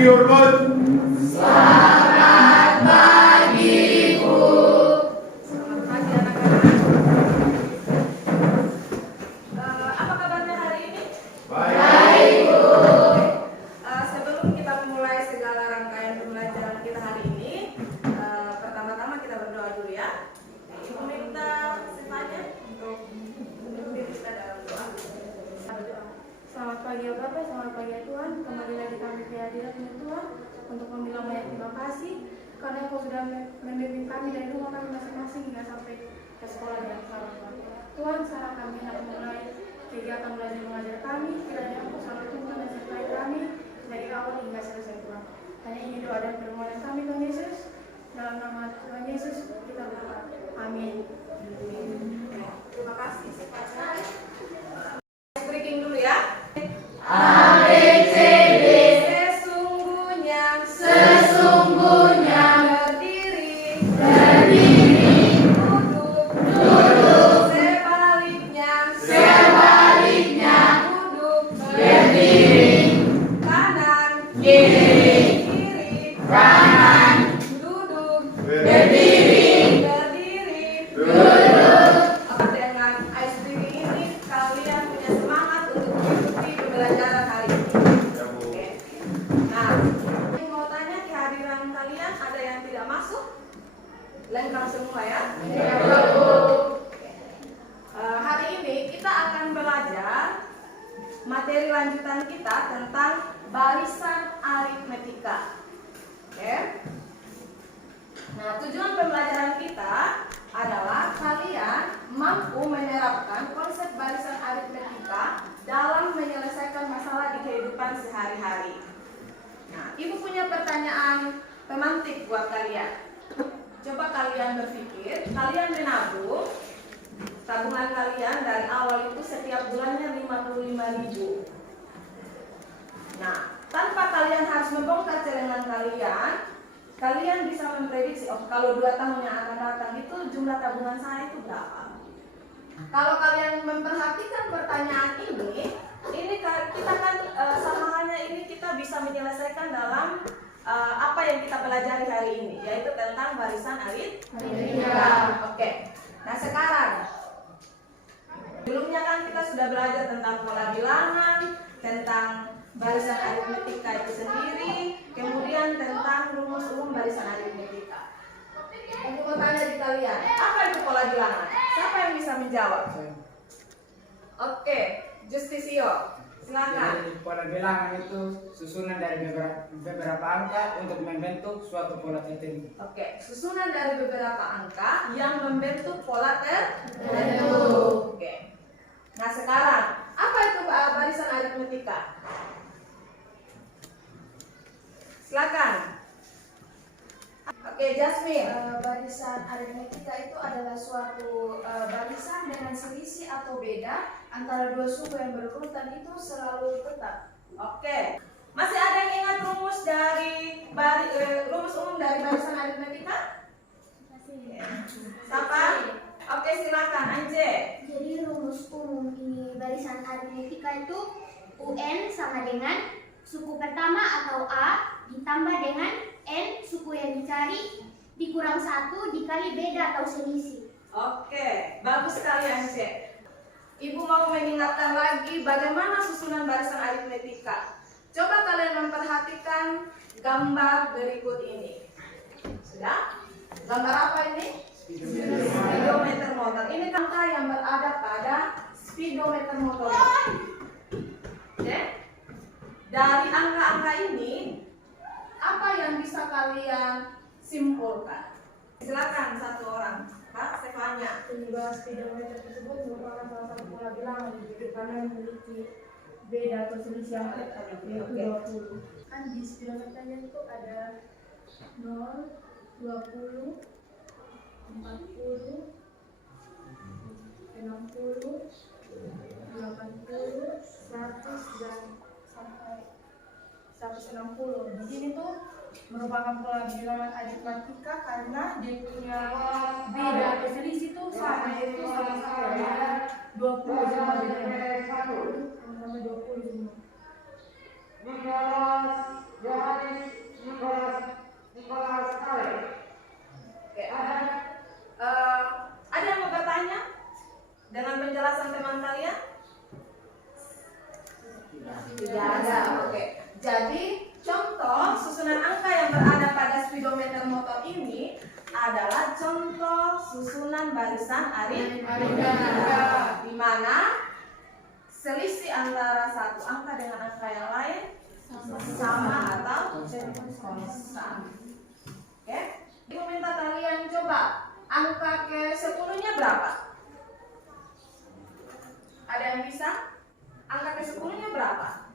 pagi hormat. Selamat pagi, Bu. Selamat pagi anak-anak. Apa kabarnya hari ini? Baik. Bu. Sebelum kita memulai segala rangkaian pembelajaran kita hari ini, pertama-tama kita berdoa dulu ya. Ibu minta semuanya untuk memimpin kita dalam doa. Selamat pagi ya Bapak, selamat pagi ya Tuhan. Kembali lagi kami ke hadiratnya Tuhan untuk membilang banyak terima kasih karena Kau sudah membimbing kami dari rumah kami masing-masing hingga sampai ke sekolah yang selamat Tuhan. Tuhan, sekarang kami hendak memulai kegiatan belajar mengajar kami. Kiranya Engkau selalu Tuhan dan sertai kami dari awal hingga selesai Tuhan. Hanya ini doa dan permohonan kami Tuhan Yesus. Dalam nama Tuhan Yesus kita berdoa. Amin. Terima kasih. Breaking dulu ya. A, B, C, D. Sesungguhnya Berdiri, duduk, sebaliknya, duduk, berdiri, kanan, kiri, kanan, duduk, berdiri, duduk. Dengan ice breaking ini kalian punya semangat untuk mengikuti pembelajaran hari ini. Oke. Nah, mau tanya kehadiran kalian ada yang tidak masuk? Lengkap semua ya? Hari ini kita akan belajar materi lanjutan kita tentang barisan aritmetika. Oke. Nah, tujuan pembelajaran kita adalah kalian mampu menerapkan konsep barisan aritmetika dalam menyelesaikan masalah di kehidupan sehari-hari. Nah, Ibu punya pertanyaan pemantik buat kalian. Coba kalian berpikir, kalian menabung, tabungan kalian dari awal itu setiap bulannya 55.000. Nah, tanpa kalian harus membongkar celengan kalian bisa memprediksi, oh kalau 2 tahun yang akan datang itu jumlah tabungan saya itu berapa. Kalau kalian memperhatikan pertanyaan ini kita kan sama halnya ini kita bisa menyelesaikan dalam apa yang kita pelajari hari ini, yaitu tentang barisan aritmetika. Oke. Nah sekarang, sebelumnya kan kita sudah belajar tentang pola bilangan, tentang barisan aritmetika itu sendiri, kemudian tentang rumus umum barisan aritmetika. Aku mau tanya di kalian, apa itu pola bilangan? Siapa yang bisa menjawab? Oke, Justisio, silakan. Jadi pola bilangan itu susunan dari beberapa angka untuk membentuk suatu pola tertentu. Oke, susunan dari beberapa angka yang membentuk pola tertentu. Oke. Nah sekarang, apa itu barisan aritmetika? Silakan. Oke, Jasmine. Barisan aritmetika itu adalah suatu barisan dengan selisih atau beda antara dua suku yang berurutan itu selalu tetap. Oke. Masih ada yang ingat rumus dari rumus umum dari barisan aritmetika? Siapa? Oke, silakan Anje. Jadi rumus umum ini barisan aritmetika itu UN sama dengan suku pertama atau A ditambah dengan N suku yang dicari dikurang 1 dikali beda atau selisih. Oke, bagus sekali Anje. Ibu mau mengingatkan lagi bagaimana susunan barisan aritmetika. Coba kalian memperhatikan gambar berikut ini. Sudah? Gambar apa ini? Speedometer motor. Ini angka yang berada pada speedometer motor. Oke? Dari angka-angka ini, apa yang bisa kalian simpulkan? Silakan satu orang, Kak Stefania. Penyebab speedometer tersebut merupakan salah satu pola bilangan karena memiliki beda atau selisih yang tetap yaitu 20. Kan di speedometernya itu ada 0, 20, 40, 60, 80, 100 dan sampai 160. Di sini tuh merupakan pola bilangan aritmetika karena dia punya beda atau selisih tuh sama, yaitu sama-sama beda 20 sama bedanya. Sama 20 semua. Tidak ada. Oke. Jadi contoh susunan angka yang berada pada speedometer motor ini adalah contoh susunan barisan aritmatika, di mana selisih antara satu angka dengan angka yang lain sama atau konstan. Oke? Ibu minta kalian coba angka ke 10-nya berapa? Ada yang bisa? Angka ke 10-nya berapa?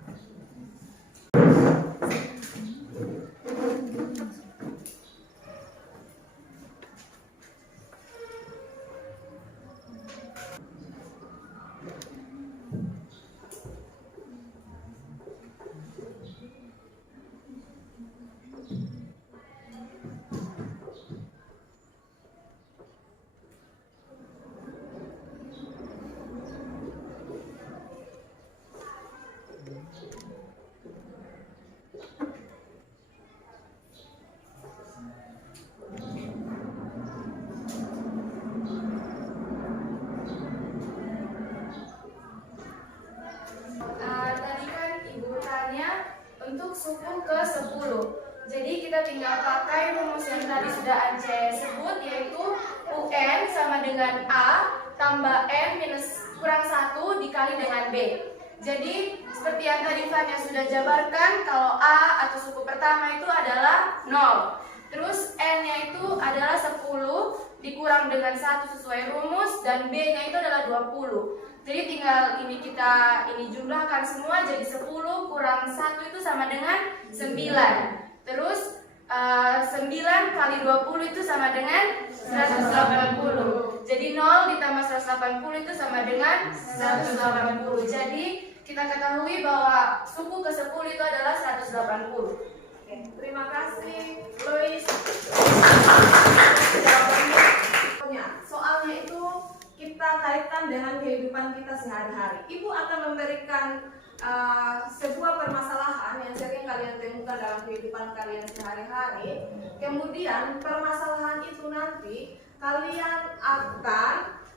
Tadi kan ibu tanya untuk suku ke 10. Jadi kita tinggal pakai rumus yang tadi sudah Ance sebut, yaitu UN sama dengan A tambah N minus kurang 1 dikali dengan B. Jadi seperti yang tadi Fanya sudah jabarkan, kalau A atau suku pertama itu adalah 0. Terus N-nya itu adalah 10 dikurang dengan 1 sesuai rumus, dan B-nya itu adalah 20. Jadi tinggal ini jumlahkan semua, jadi 10 kurang 1 itu sama dengan 9. Terus 9 kali 20 itu sama dengan 180. Jadi 0 ditambah 180 itu sama dengan 180. Jadi kita ketahui bahwa suku ke 10 itu adalah 180. Oke, terima kasih Lois. Soalnya itu kita kaitkan dengan kehidupan kita sehari-hari. Ibu akan memberikan sebuah permasalahan yang sering kalian temukan dalam kehidupan kalian sehari-hari. Kemudian permasalahan itu nanti kalian akan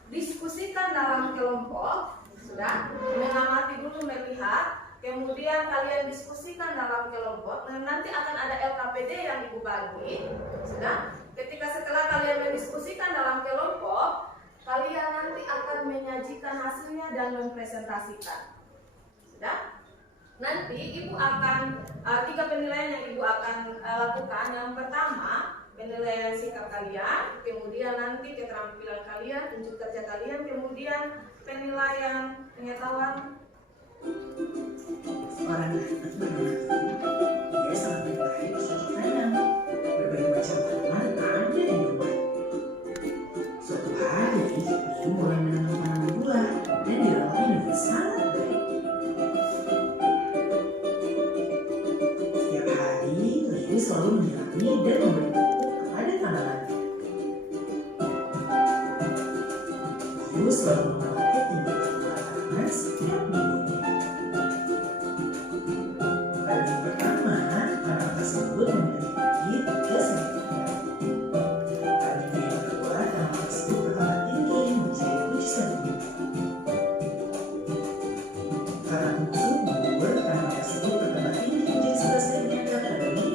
diskusikan dalam kelompok, sudah mengamati dulu, melihat, kemudian kalian diskusikan dalam kelompok, dan nanti akan ada LKPD yang ibu bagi, sudah. Ketika setelah kalian mendiskusikan dalam kelompok, kalian nanti akan menyajikan hasilnya dan mempresentasikan. Sudah? Nanti ibu akan 3 penilaian yang ibu akan lakukan. Yang pertama, penilaian sikap kalian, kemudian nanti keterampilan kalian, unjuk kerja kalian, kemudian penilaian pengetahuan. Seorang anak bernama dia sangat baik, cocok tanam, berbagai macam tanaman ada di rumah. Suatu hari, dia mulai menanam tanaman buah dan dirawatnya dengan sangat baik. Setiap hari, Lady selalu menyirami dan memberi pupuk kepada tanamannya. Dia selalu merawatnya dengan tanaman setiap minggunya. Kali pertama, anak tersebut memiliki 3 cm. Kali yang kedua, anak tersebut bertambah tinggi menjadi 7 cm. Karena tumbuh subur, anak tersebut bertambah tinggi menjadi 11 cm dan lebih.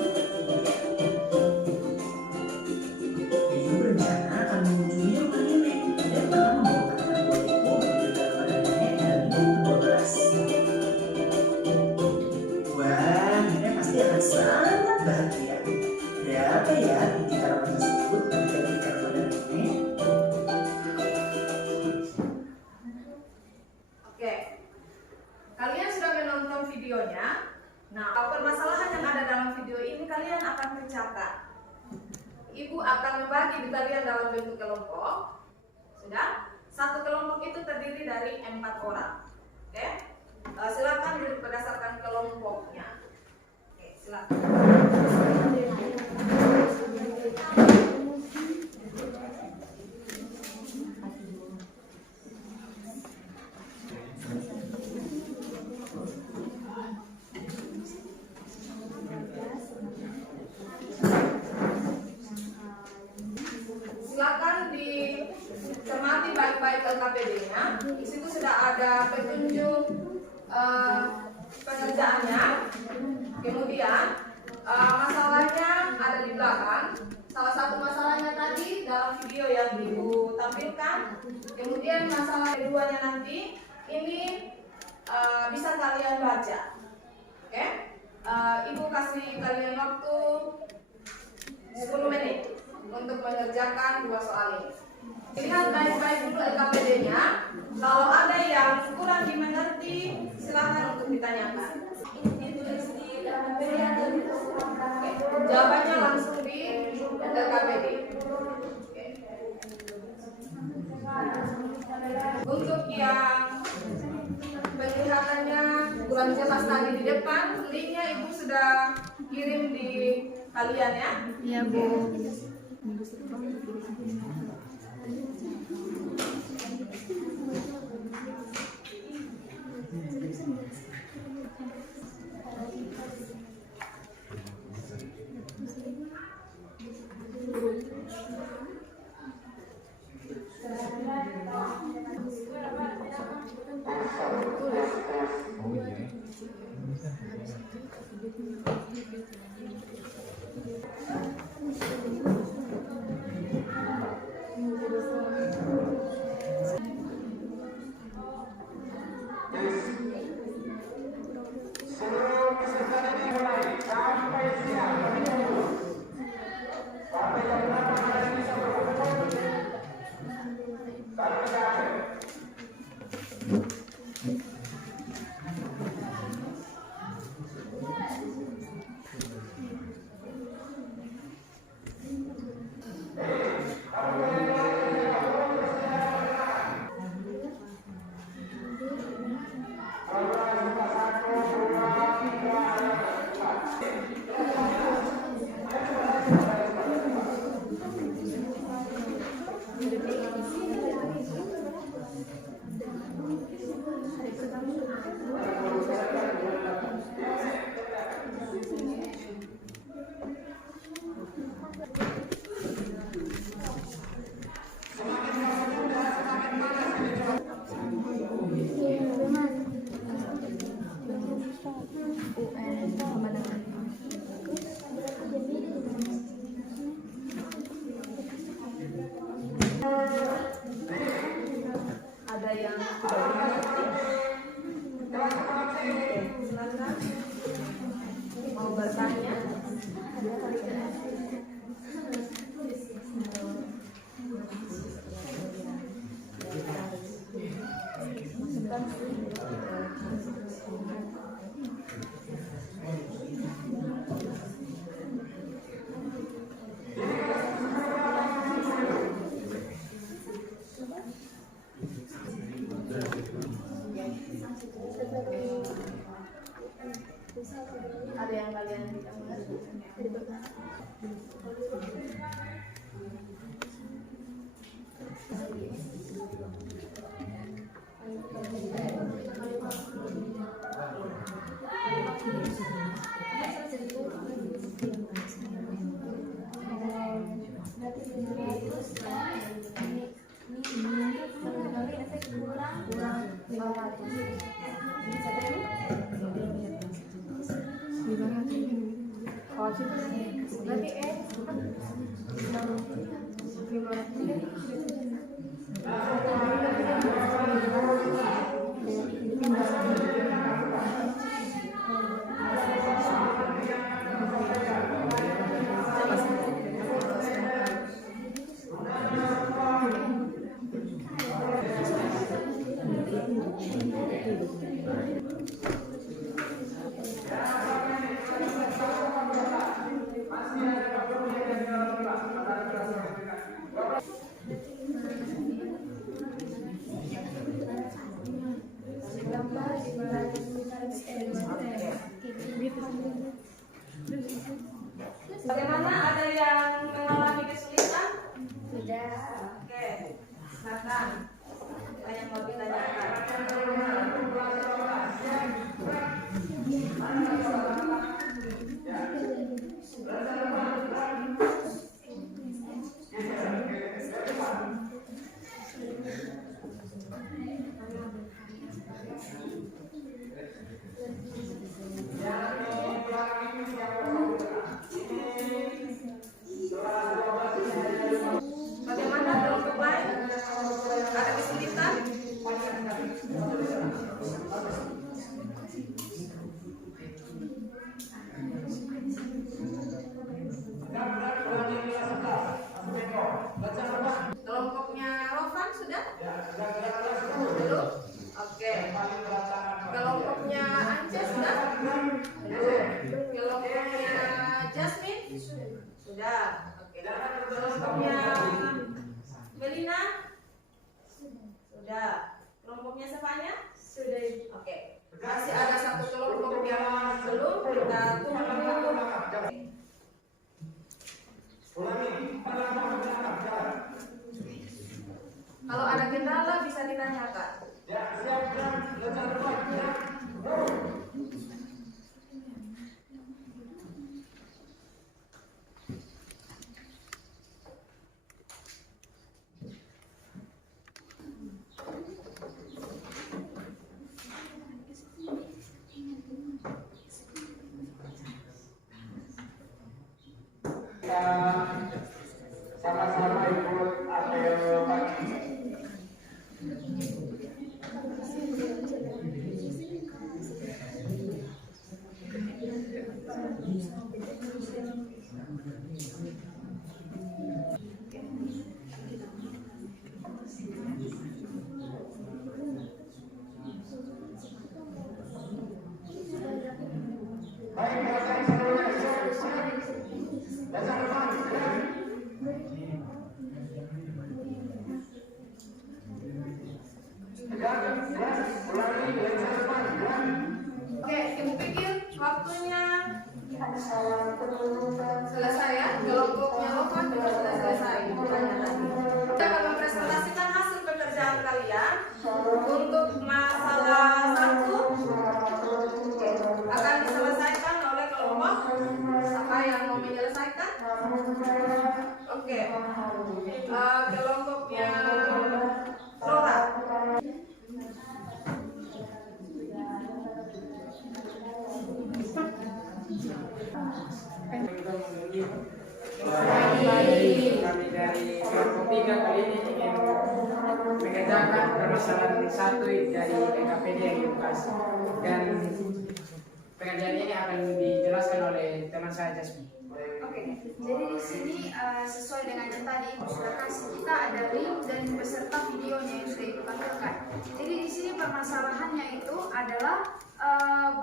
Dia berencana akan mengunjungi rumah nenek dan akan membawa tanaman buah itu menuju ke rumah nenek dan minggu ke-12. Wah, nenek pasti akan sangat bahagia. Berapa ya tinggi tanaman tersebut ketika diberikan kepada nenek? Oke, kalian sudah menonton videonya. Nah, permasalahan yang ada dalam video ini kalian akan pecahkan. Ibu akan membagi di kalian dalam bentuk kelompok. Sudah? Satu kelompok itu terdiri dari 4 orang. Oke? Silakan duduk berdasarkan kelompoknya. Oke, silakan. Silakan dicermati baik-baik LKPD-nya. Di situ sudah ada petunjuk pengerjaannya. masalahnya. Kemudian masalahnya ada di belakang. Salah satu masalahnya tadi dalam video yang Ibu tampilkan. Kemudian masalah keduanya nanti ini bisa kalian baca. Oke? Ibu kasih kalian waktu 10 menit untuk mengerjakan dua soal ini. Lihat baik-baik dulu LKPD-nya. Kalau ada yang kurang dimengerti, silakan untuk ditanyakan. Jawabannya langsung di LKPD. Untuk yang penglihatannya kurang jelas tadi di depan, linknya Ibu sudah kirim di kalian ya. Iya, Bu. Ada yang sudah dimengerti? Silakan. Mau bertanya? Ada yang kalian tidak mengerti? Bagaimana, ada yang mengalami kesulitan? Sudah. Oke, silakan. Apa yang mau ditanyakan? kelompoknya Melina? Sudah. Kelompoknya Sefanya? Sudah. Oke. Masih ada satu kelompok yang belum, kita tunggu. Kalau ada kendala bisa ditanyakan. Sama-sama ikut apel pagi. Baik, dosen seluruhnya siap. Dosen depan, siap. Oke, ibu pikir waktunya selesai ya. Kelompoknya Lovan juga sudah selesai. Kita akan mempresentasikan hasil pekerjaan kalian untuk masalah 1 akan diselesaikan oleh kelompok. Siapa yang mau menyelesaikan? Oke, kelompoknya Flora. Kami dari kelompok 3 kali ini ingin mengerjakan permasalahan 1 dari PKPD yang edukasi, dan pekerjaan ini akan dijelaskan oleh teman saya Jasmine. Oke, jadi di sini sesuai dengan yang tadi Ibu sudah kasih, kita ada link dan beserta videonya yang sudah Ibu tampilkan. Jadi di sini permasalahannya itu adalah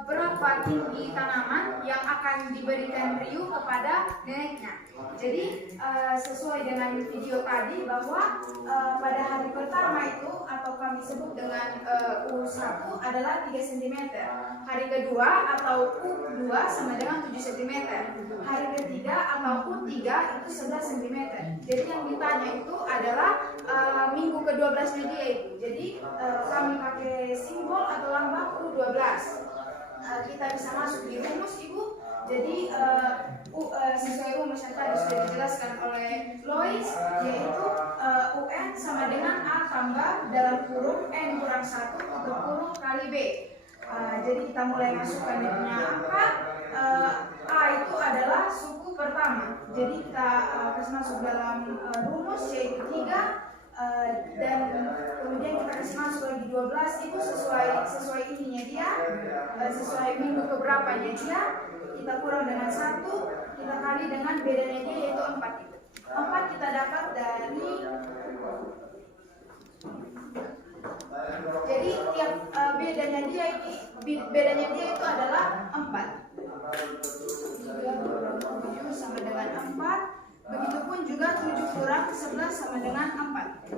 berapa tinggi tanaman yang akan diberikan riuh kepada neneknya. Jadi sesuai dengan video tadi bahwa pada hari pertama itu atau kami sebut dengan U1 adalah 3 cm. Hari kedua atau U2 sama dengan 7 cm. Hari ketiga atau U3 itu 11 cm. Jadi yang ditanya itu adalah minggu ke-12 dia itu. Jadi kami pakai simbol atau lambang U12. Kita bisa masuk di rumus Ibu. Jadi sesuai rumus yang tadi sudah dijelaskan oleh Lois, yaitu UN sama dengan A tambah dalam kurung N kurang 1 untuk kurung kali B. Jadi kita mulai masukkan yang punya angka. A itu adalah suku pertama. Jadi kita kasih masuk dalam rumus yaitu 3. Dan kemudian kita kasih masuk lagi 12 itu sesuai ininya dia, sesuai minggu keberapanya dia, kita kurang dengan 1, kita kali dengan bedanya dia yaitu 4 itu. 4 kita dapat dari, jadi tiap bedanya dia itu adalah 4. 7 sama dengan 4. Begitupun juga 7 kurang 11 sama dengan 4.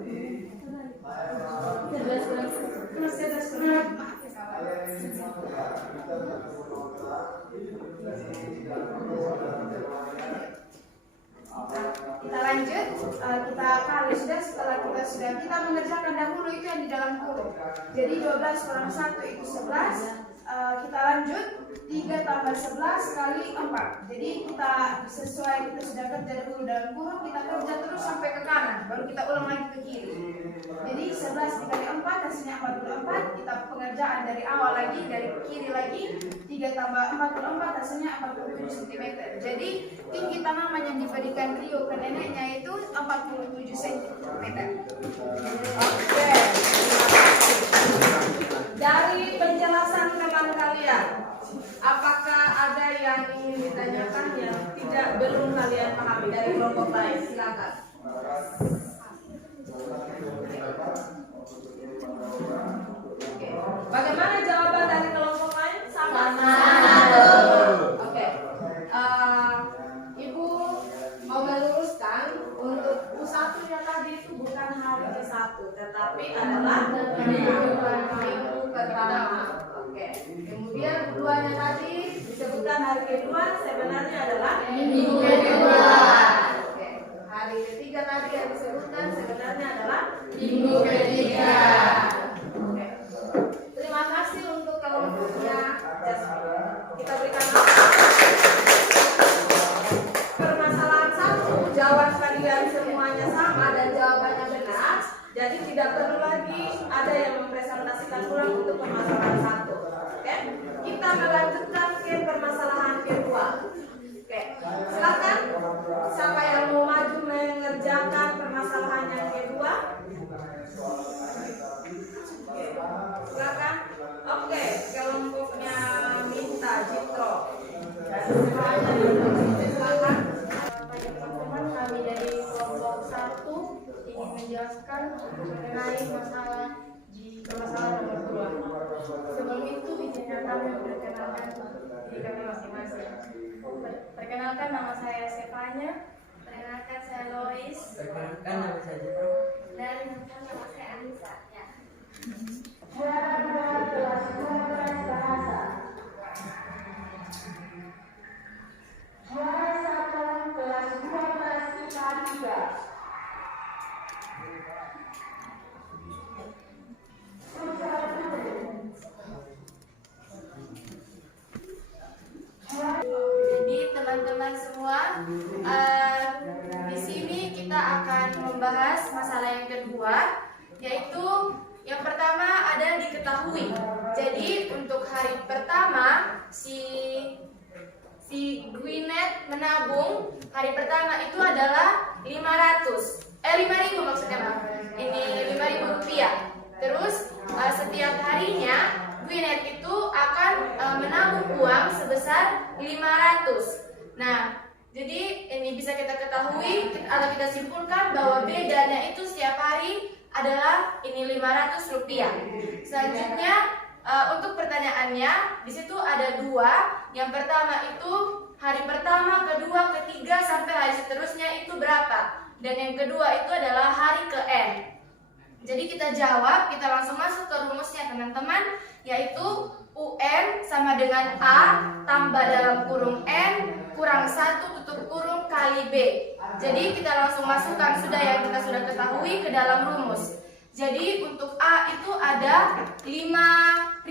11 kurang, maaf ya kawan. Kita lanjut, kita kali setelah kita mengerjakan dahulu itu yang di dalam kurung. Jadi 12 kurang 1 itu 11. Kita lanjut 3 tambah 11 kali 4. Jadi kita sudah kerja dahulu dalam kurung, kita kerja terus sampai ke kanan, baru kita ulang lagi ke kiri. Jadi 11 dikali 4 hasilnya 44. Kita pengerjaan dari awal lagi, dari kiri lagi. 3 tambah 44 hasilnya 47 cm. Jadi tinggi tanaman yang diberikan Rio ke neneknya itu 47 cm. Oke. Dari penjelasan teman kalian, apakah ada yang ingin ditanyakan yang belum kalian pahami dari kelompok lain? Silakan. Oke. Bagaimana jawaban dari kelompok lain? Sama. Oke. Ibu mau meluruskan untuk tetapi adalah minggu pertama. Oke. Kemudian keduanya tadi disebutkan hari kedua sebenarnya adalah minggu kedua. Oke. Hari ketiga tadi yang disebutkan sebenarnya adalah Minggu ketiga. Oke. Terima kasih untuk kelompoknya Jasmine. Kita berikan permasalahan 1, jawaban kalian semuanya sama dan jawabannya benar. Jadi tidak perlu lagi ada yang mempresentasikan ulang untuk permasalahan 1. Oke? Kita melanjutkan ke permasalahan kedua. Oke. Silakan siapa yang mau maju mengerjakan permasalahan yang kedua? Silakan. Oke, kelompoknya Minta Jitro. Silakan. Pada teman-teman, kami dari kelompok 1 ingin menjelaskan mengenai masalah di permasalahan nomor 2. Sebelum itu, izinkan kami memperkenalkan diri kami masing-masing. Perkenalkan, nama saya Stefania. Perkenalkan, saya Lois. Perkenalkan, nama saya Jitro. Dan nama saya Anissa. Ya. Jadi teman-teman semua, di sini kita akan membahas masalah yang kedua, yaitu yang pertama ada diketahui. Jadi untuk hari pertama si Gwyneth menabung hari pertama itu adalah 5.000 maksudnya Bang. Ini 5.000 rupiah. Terus setiap harinya Gwyneth itu akan menabung uang sebesar 500. Nah, jadi ini bisa kita ketahui atau kita simpulkan bahwa bedanya itu setiap hari adalah ini 500 rupiah. Selanjutnya untuk pertanyaannya di situ ada 2. Yang pertama itu hari pertama, kedua, ketiga sampai hari seterusnya itu berapa? Dan yang kedua itu adalah hari ke N. Jadi kita jawab, kita langsung masuk ke rumusnya teman-teman, yaitu UN sama dengan A tambah dalam kurung N kurang 1 tutup kurung kali B. Jadi kita langsung masukkan sudah yang kita sudah ketahui ke dalam rumus. Jadi untuk A itu ada 5.000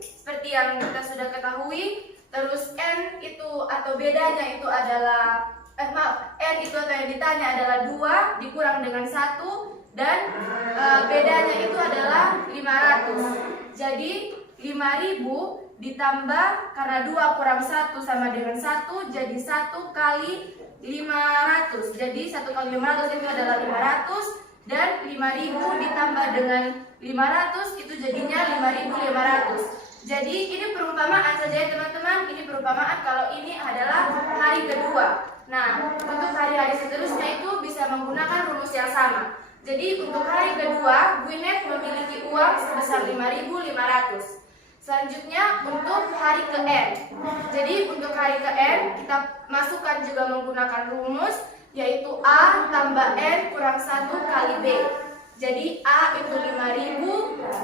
seperti yang kita sudah ketahui. Terus N itu atau bedanya itu adalah N itu atau yang ditanya adalah 2 dikurang dengan 1 dan bedanya itu adalah 500. Jadi 5.000 ditambah karena 2 kurang 1 sama dengan 1 jadi 1 kali 500. Jadi 1 kali 500 itu adalah 500 dan 5.000 ditambah dengan 500 itu jadinya 5.500. Jadi ini perumpamaan saja ya teman-teman. Ini perumpamaan kalau ini adalah hari kedua. Nah, untuk hari-hari seterusnya itu bisa menggunakan rumus yang sama. Jadi untuk hari kedua, Gwyneth memiliki uang sebesar 5.500. Selanjutnya untuk hari ke N. Jadi untuk hari ke N kita masukkan juga menggunakan rumus, yaitu A tambah N kurang 1 kali B. Jadi A itu 5.000,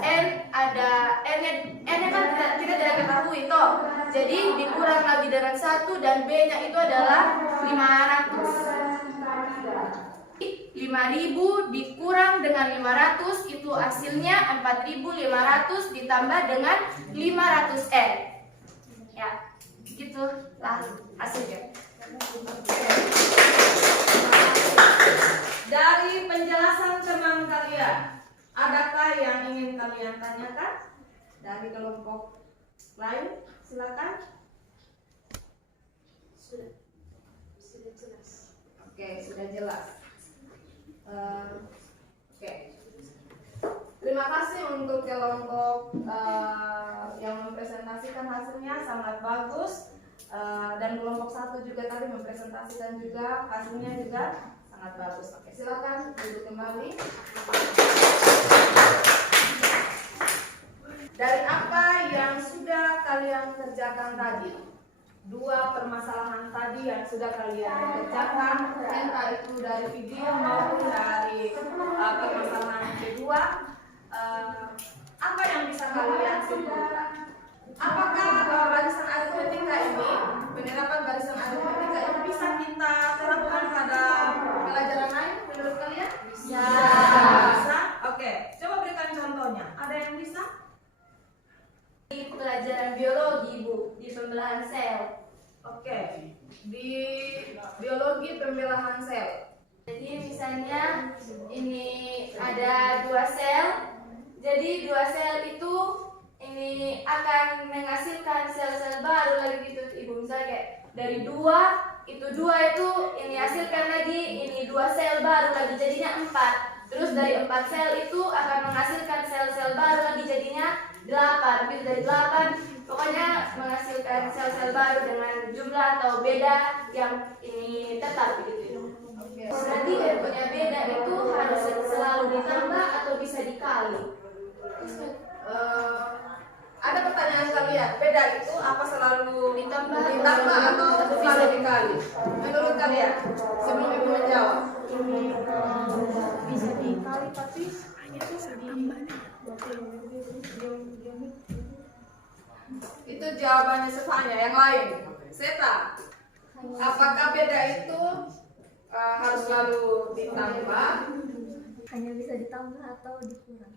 N ada N-nya kan kita tidak ketahui toh. Jadi dikurang lagi dengan 1 dan B-nya itu adalah 500. 5.000 dikurang dengan 500 itu hasilnya 4.500 ditambah dengan 500 N. Ya, gitulah hasilnya. Dari penjelasan teman kalian, adakah yang ingin kalian tanyakan dari kelompok lain? Silakan. Sudah jelas. Oke, sudah jelas. Oke. Terima kasih untuk kelompok yang mempresentasikan hasilnya sangat bagus. Dan kelompok 1 juga tadi mempresentasikan juga hasilnya juga sangat bagus. Oke, silakan duduk kembali. Dari apa yang sudah kalian kerjakan tadi, 2 permasalahan tadi tadi yang sudah kalian kerjakan, entah itu dari video maupun dari permasalahan kedua, apa yang bisa kalian simpulkan? Apakah barisan aritmetika ini, penerapan barisan aritmetika ini bisa kita terapkan pada pelajaran lain menurut kalian? Bisa. Bisa? Oke, coba berikan contohnya. Ada yang bisa? Di pelajaran biologi, Bu, di pembelahan sel. Oke, di biologi pembelahan sel. Jadi misalnya ini ada 2 sel. Jadi 2 sel itu ini akan menghasilkan sel-sel baru lagi gitu, Ibu. Misalnya kayak dari 2 itu ini hasilkan lagi ini 2 sel baru lagi jadinya 4. Terus dari 4 sel itu akan menghasilkan sel-sel baru lagi jadinya 8. Lebih dari 8 pokoknya menghasilkan sel-sel baru dengan jumlah atau beda yang ini tetap begitu. Berarti yang punya beda itu harus selalu ditambah atau bisa dikali. Ada pertanyaan kalian, beda itu apa selalu Ditambah atau selalu dikali? Menurut kalian, sebelum ibu menjawab. Bisa dikali tapi itu Itu jawabannya Sefanya. Yang lain, Seta, apakah beda itu harus selalu ditambah? Hanya bisa ditambah atau dikurang.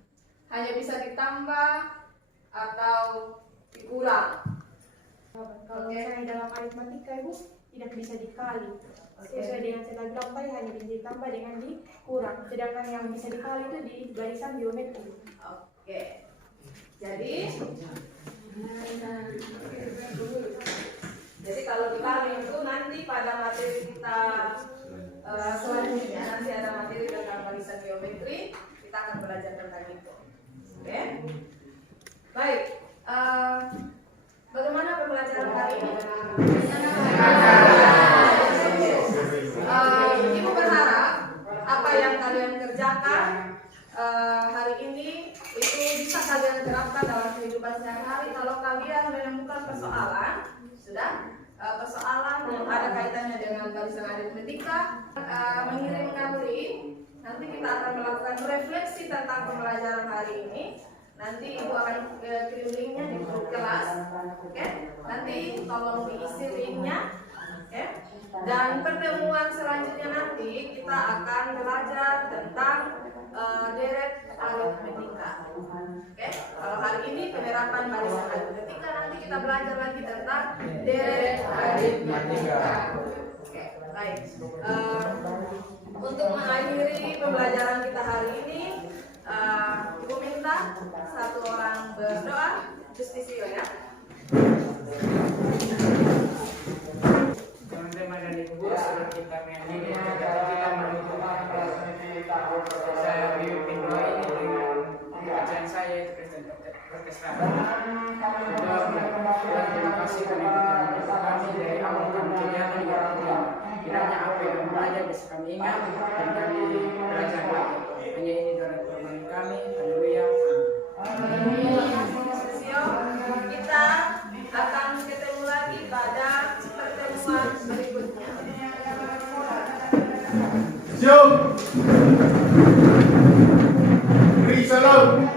Hanya bisa ditambah atau dikurang? Kalau misalnya dalam aritmatika, Ibu, tidak bisa dikali. Sesuai dengan saya bilang tadi, hanya bisa ditambah dengan dikurang. Sedangkan yang bisa dikali itu di barisan geometri. Oke. Jadi kalau dikali itu nanti pada materi kita selanjutnya, nanti ada materi tentang barisan geometri, kita akan belajar tentang itu. Oke? Baik. Bagaimana pembelajaran hari ini? Ibu berharap apa yang kalian kerjakan hari ini itu bisa kalian terapkan dalam kehidupan sehari-hari. Kalau kalian menemukan persoalan, persoalan yang ada kaitannya dengan barisan aritmetika, mengirimkan link. Nanti kita akan melakukan refleksi tentang pembelajaran hari ini. Nanti ibu akan kirim linknya di grup kelas, oke? Nanti tolong diisi linknya, oke? Dan pertemuan selanjutnya nanti kita akan belajar tentang deret aritmetika, oke? Kalau hari ini penerapan barisan aritmetika, nanti kita belajar lagi tentang deret aritmetika, oke? Baik. Untuk mengakhiri pembelajaran kita hari ini, ibu minta satu orang berdoa, Justisio ya. Teman-teman dan ibu, sebelum kita mengakhiri kita menutup saya memimpin doa ini dengan bacaan saya itu Kristen Protestan. Terima kasih karena kami dari awal kami kegiatan kiranya apa yang belajar bisa kami ingat dan kami belajar lagi. Hanya ini dalam permohonan kami. Haleluya. Kita akan ketemu lagi pada pertemuan berikutnya. Shalom. Praise the Lord.